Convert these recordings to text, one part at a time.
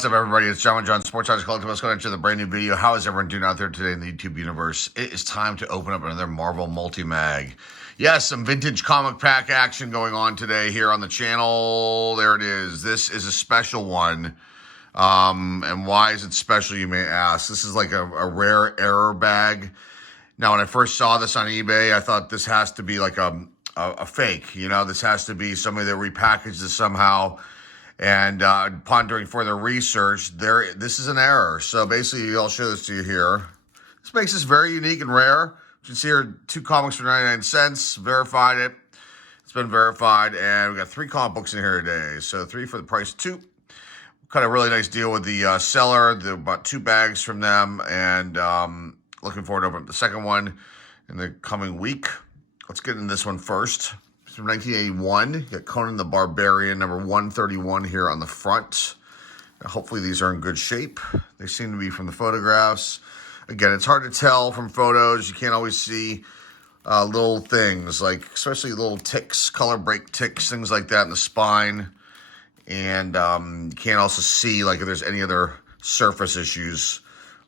What's up, everybody? It's John Sports Arts Collective. Let's go into the brand new video. How is everyone doing out there today in the YouTube universe? It is time to open up another Marvel multi-mag. Yes, some vintage comic pack action going on today here on the channel. There it is. This is a special one. And why is it special, you may ask? This is like a rare error bag. Now, when I first saw this on eBay, I thought this has to be like a fake. You know, this has to be somebody that repackaged this somehow. And upon doing further research, this is an error. So basically, I'll show this to you here. This makes this very unique and rare. You can see here, 2 comics for 99 cents. Verified it. It's been verified. And we got 3 comic books in here today. So 3 for the price of 2. Got a really nice deal with the seller. About 2 bags from them. And looking forward to opening up the second one in the coming week. Let's get into this one first. It's from 1981. You got Conan the Barbarian, number 131 here on the front. Now, hopefully these are in good shape. They seem to be from the photographs. Again, it's hard to tell from photos. You can't always see little things, like especially little ticks, color break ticks, things like that in the spine. And you can't also see like if there's any other surface issues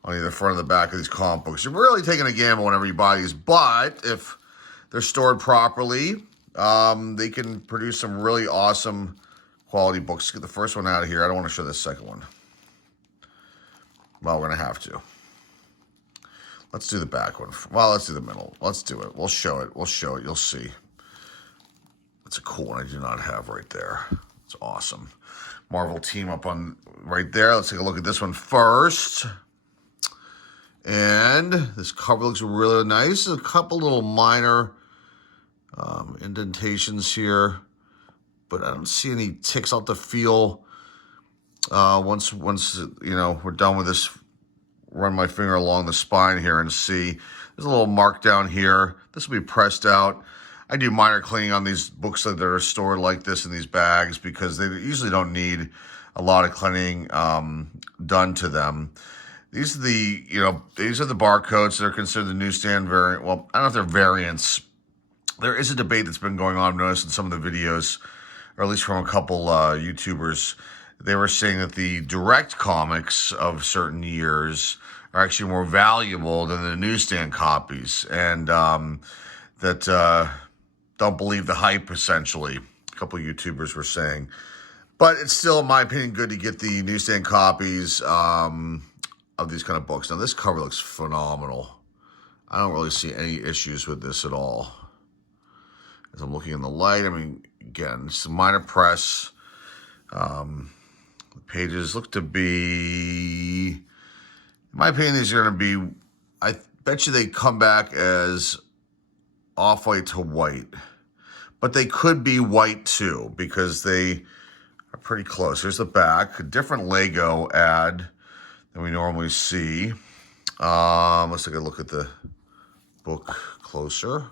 on either front or the back of these comic books. You're really taking a gamble whenever you buy these, but if they're stored properly, they can produce some really awesome quality books. Let's get the first one out of here. I don't want to show this second one. Well, we're going to have to. Let's do the back one. Well, let's do the middle. Let's do it. We'll show it. We'll show it. You'll see. It's a cool one I do not have right there. It's awesome. Marvel team up on right there. Let's take a look at this one first. And this cover looks really nice. A couple little minor indentations here, but I don't see any ticks. I'll have to feel once you know we're done with this. Run my finger along the spine here and see. There's a little mark down here. This will be pressed out. I do minor cleaning on these books that are stored like this in these bags because they usually don't need a lot of cleaning done to them. These are the barcodes that are considered the newsstand variant. Well, I don't know if they're variants. There is a debate that's been going on. I've noticed in some of the videos, or at least from a couple YouTubers, they were saying that the direct comics of certain years are actually more valuable than the newsstand copies, and that don't believe the hype, essentially. A couple of YouTubers were saying. But it's still, in my opinion, good to get the newsstand copies of these kind of books. Now, this cover looks phenomenal. I don't really see any issues with this at all. As I'm looking in the light, I mean, again, it's a minor press. The pages look to be, in my opinion, these are going to be, I bet you they come back as off-white to white. But they could be white too, because they are pretty close. Here's the back, a different Lego ad than we normally see. Let's take a look at the book closer.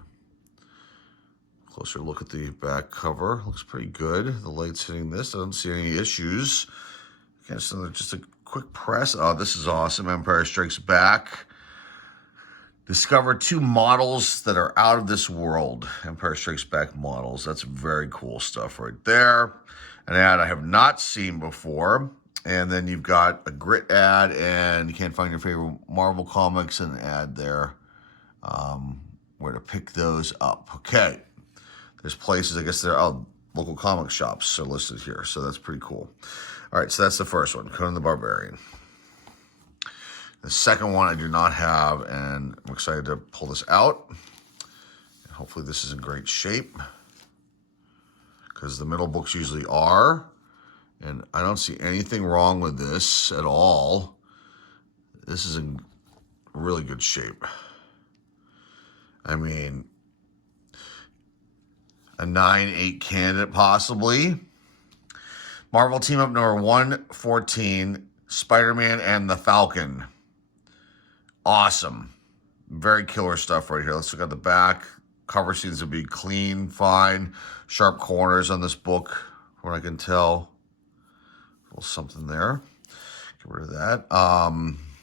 Closer look at the back cover. Looks pretty good. The light's hitting this. I don't see any issues. Okay, so just a quick press. Oh, this is awesome. Empire Strikes Back. Discover 2 models that are out of this world. Empire Strikes Back models. That's very cool stuff right there. An ad I have not seen before. And then you've got a grit ad, and you can't find your favorite Marvel comics, and an ad there where to pick those up. Okay. There's places, I guess there are local comic shops are listed here, so that's pretty cool. All right, so that's the first one, Conan the Barbarian. The second one I do not have, and I'm excited to pull this out. And hopefully this is in great shape, because the middle books usually are. And I don't see anything wrong with this at all. This is in really good shape. I mean, a 9/8 candidate possibly. Marvel Team Up number 114, Spider-Man and the Falcon. Awesome. Very killer stuff right here. Let's look at the back. Cover seems to be clean, fine. Sharp corners on this book, from what I can tell. A little something there. Get rid of that.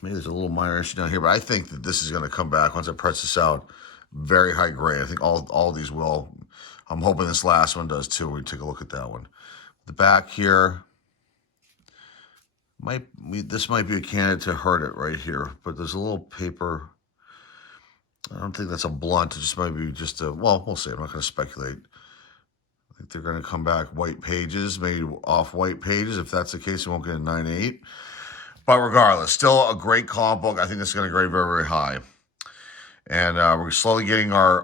Maybe there's a little minor issue down here, but I think that this is going to come back once I press this out. Very high grade. I think all of these will. I'm hoping this last one does too. We take a look at that one. The back here, this might be a candidate to hurt it right here, but there's a little paper. I don't think that's a blunt. It just might be just a, well, we'll see. I'm not going to speculate. I think they're going to come back white pages, maybe off white pages. If that's the case, we won't get a 9.8. But regardless, still a great comic book. I think it's going to grade very, very high. And we're slowly getting our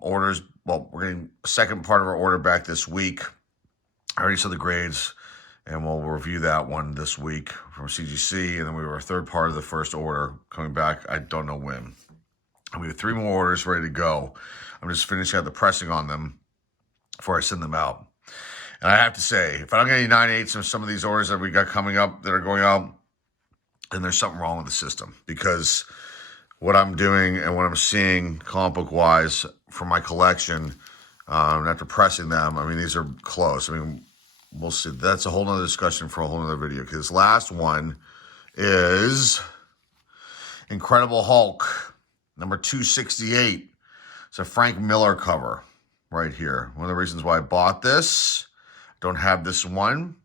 orders. Well, we're getting a second part of our order back this week. I already saw the grades, and we'll review that one this week from CGC. And then we have our third part of the first order coming back. I don't know when. And we have 3 more orders ready to go. I'm just finishing out the pressing on them before I send them out. And I have to say, if I don't get any 9.8s from some of these orders that we got coming up that are going out, then there's something wrong with the system. Because what I'm doing and what I'm seeing comic book wise for my collection, and after pressing them, I mean, these are close. I mean, we'll see. That's a whole nother discussion for a whole nother video. Because this last one is Incredible Hulk, number 268. It's a Frank Miller cover right here. One of the reasons why I bought this. Don't have this one.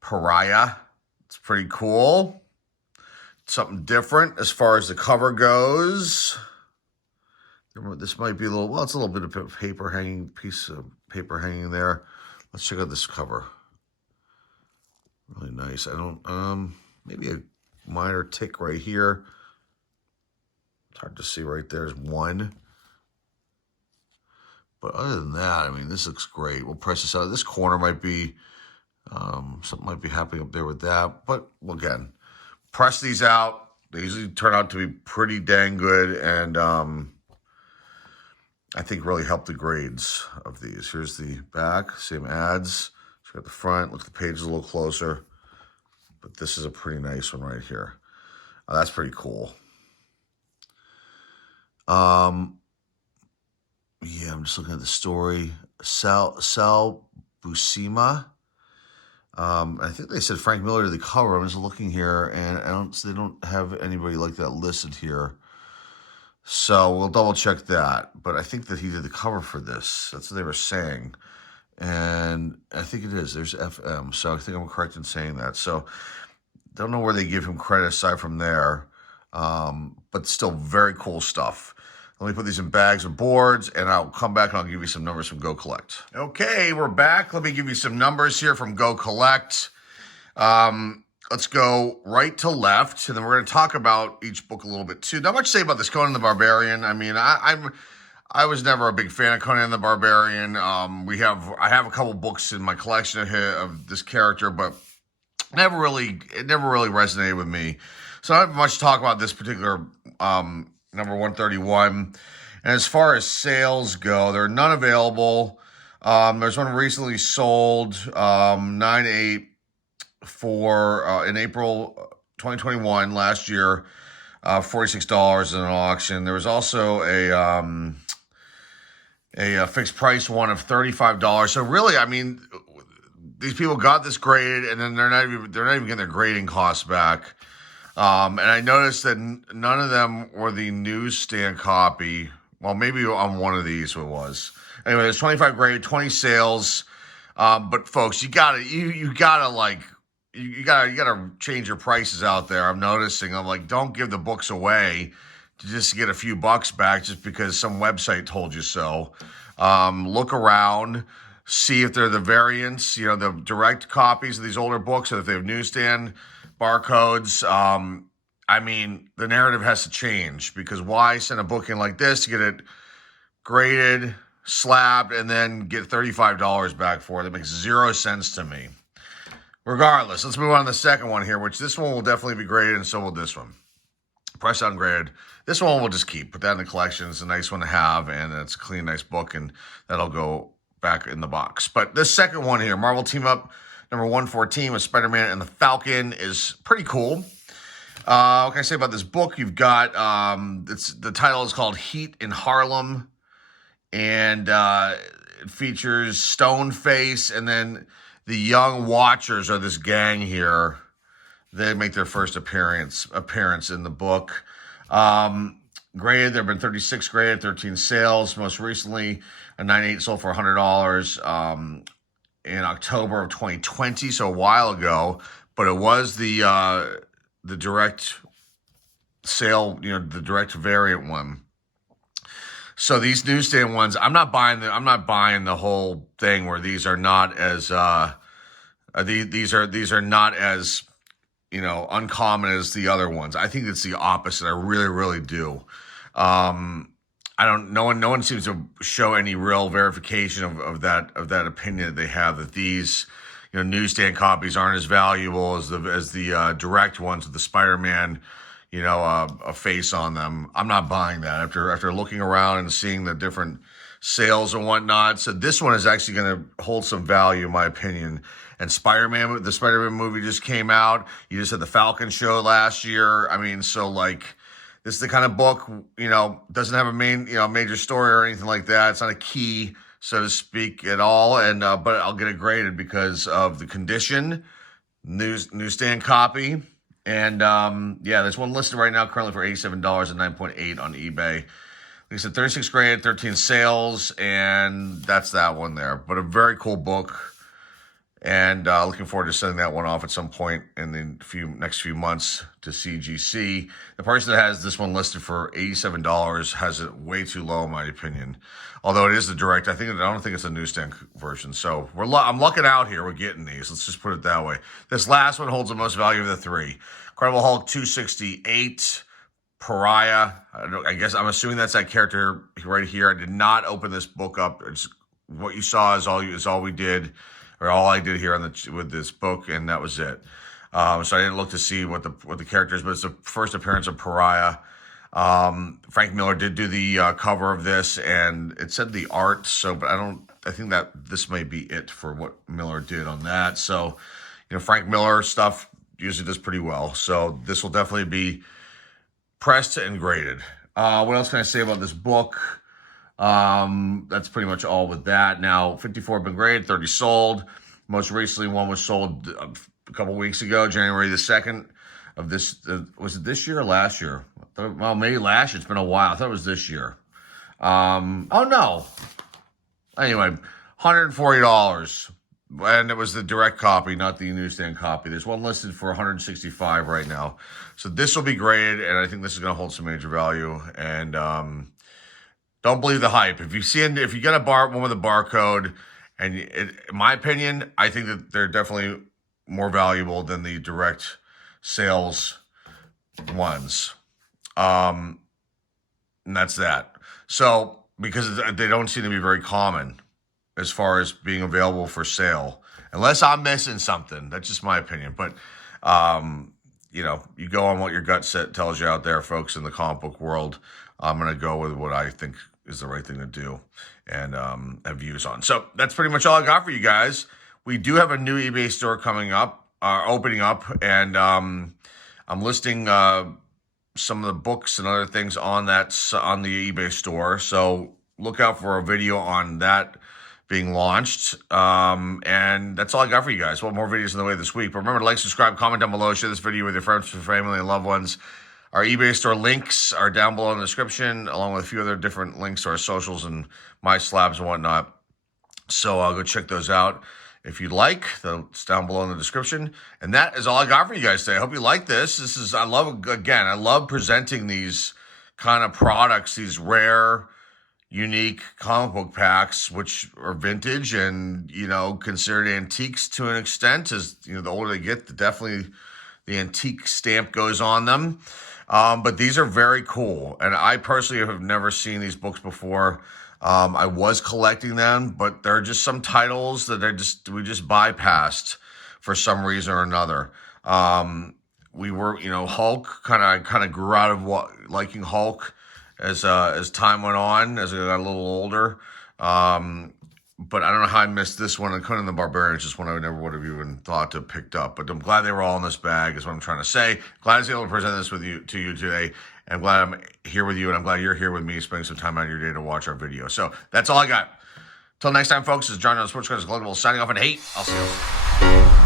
Pariah. It's pretty cool. Something different as far as the cover goes. This might be a little, well, it's a little bit of paper hanging, piece of paper hanging there. Let's check out this cover. Really nice. I don't, maybe a minor tick right here. It's hard to see right there. There's one. But other than that, I mean, this looks great. We'll press this out. This corner might be, something might be happening up there with that. But again, press these out. They usually turn out to be pretty dang good. And I think really help the grades of these. Here's the back. Same ads. Check out the front. Look at the pages a little closer. But this is a pretty nice one right here. That's pretty cool. Yeah, I'm just looking at the story. Sal Buscema. I think they said Frank Miller to the cover. I'm just looking here, and they don't have anybody like that listed here. So we'll double check that. But I think that he did the cover for this. That's what they were saying. And I think it is. There's FM. So I think I'm correct in saying that. So don't know where they give him credit aside from there. But still very cool stuff. Let me put these in bags of boards, and I'll come back and I'll give you some numbers from Go Collect. Okay, we're back. Let me give you some numbers here from Go Collect. Let's go right to left, and then we're going to talk about each book a little bit too. Not much to say about this Conan the Barbarian. I mean, I was never a big fan of Conan the Barbarian. I have a couple books in my collection of this character, but it never really resonated with me. So I don't have much to talk about this particular number 131. And as far as sales go, there are none available. There's one recently sold, 9.8 for in April 2021 last year, $46 in an auction. There was also a fixed price one of $35. So really, I mean, these people got this graded, and then they're not even getting their grading costs back. And I noticed that none of them were the newsstand copy. Well, maybe on one of these it was. Anyway, there's 25 grade, 20 sales. But folks, you gotta change your prices out there. I'm noticing. I'm like, don't give the books away to just get a few bucks back just because some website told you so. Look around, see if they're the variants, the direct copies of these older books, and if they have newsstand barcodes. I mean, the narrative has to change, because why send a book in like this to get it graded, slabbed, and then get $35 back for it? That makes 0 sense to me. Regardless, let's move on to the second one here, which this one will definitely be graded, and so will this one. Press out and graded. This one we'll just keep. Put that in the collection. It's a nice one to have, and it's a clean, nice book, and that'll go back in the box. But this second one here, Marvel Team Up number 114 with Spider-Man and the Falcon, is pretty cool. What can I say about this book? You've got, the title is called Heat in Harlem, and it features Stoneface, and then the Young Watchers are this gang here. They make their first appearance in the book. Graded, there have been 36 graded, 13 sales. Most recently, a 9.8 sold for $100 in October of 2020, so a while ago. but it was the direct sale, the direct variant one. So these newsstand ones, I'm not buying the whole thing where these are not as these are not as uncommon as the other ones. I think it's the opposite. I really, really do. No one seems to show any real verification of that opinion that they have, that these newsstand copies aren't as valuable as the direct ones with the Spider-Man a face on them. I'm not buying that after looking around and seeing the different sales and whatnot. So this one is actually going to hold some value, in my opinion. And the Spider-Man movie just came out. You just had the Falcon show last year. I mean, so like, this is the kind of book, doesn't have a major story or anything like that. It's not a key, so to speak, at all. And but I'll get it graded because of the condition, newsstand copy. And there's one listed right now currently for $87 and 9.8 on eBay. Like I said, 36 graded, 13 sales, and that's that one there. But a very cool book, and looking forward to sending that one off at some point in the next few months to CGC. The person that has this one listed for $87 has it way too low, in my opinion. Although it is the direct, I don't think it's a newsstand version. So I'm lucking out here. We're getting these. Let's just put it that way. This last one holds the most value of the three. Incredible Hulk 268, Pariah. I guess I'm assuming that's that character right here. I did not open this book up. What you saw is all we did, or all I did here with this book, and that was it. So I didn't look to see what the character is, but it's the first appearance of Pariah. Frank Miller did do the cover of this, and it said the art. So, but I think that this may be it for what Miller did on that. So, Frank Miller stuff usually does pretty well. So this will definitely be pressed and graded. What else can I say about this book? That's pretty much all with that. Now, 54 have been graded, 30 sold. Most recently, one was sold a couple weeks ago, January the 2nd of this. Was it this year or last year? Well, maybe last year. It's been a while. I thought it was this year. Oh, no. Anyway, $140. And it was the direct copy, not the newsstand copy. There's one listed for $165 right now. So this will be graded, and I think this is going to hold some major value. And don't believe the hype. If you get one with a barcode, and in my opinion, I think that they're definitely more valuable than the direct sales ones. And that's that. So, because they don't seem to be very common as far as being available for sale, unless I'm missing something. That's just my opinion. But, you go on what your gut set tells you out there, folks, in the comic book world. I'm going to go with what I think is the right thing to do and have views on. So that's pretty much all I got for you guys. We do have a new eBay store opening up, and I'm listing some of the books and other things on the eBay store. So look out for a video on that being launched. And that's all I got for you guys. Well, more videos in the way this week. But remember to like, subscribe, comment down below, share this video with your friends, family, and loved ones. Our eBay store links are down below in the description, along with a few other different links to our socials and my slabs and whatnot. So go check those out if you'd like. It's down below in the description. And that is all I got for you guys today. I hope you like this. I love presenting these kind of products, these rare, unique comic book packs, which are vintage and, considered antiques to an extent. As, the older they get, definitely the antique stamp goes on them. But these are very cool. And I personally have never seen these books before. I was collecting them, but there are just some titles that we just bypassed for some reason or another. We were, Hulk kind of grew out of liking Hulk as time went on, as I got a little older. But I don't know how I missed this one. And Conan the Barbarian is just one I never would have even thought to have picked up. But I'm glad they were all in this bag, is what I'm trying to say. Glad I was able to present this to you today. And I'm glad I'm here with you, and I'm glad you're here with me, spending some time out of your day to watch our video. So that's all I got. Till next time, folks, this is John on Sports Collectibles signing off, and hey, I'll see you.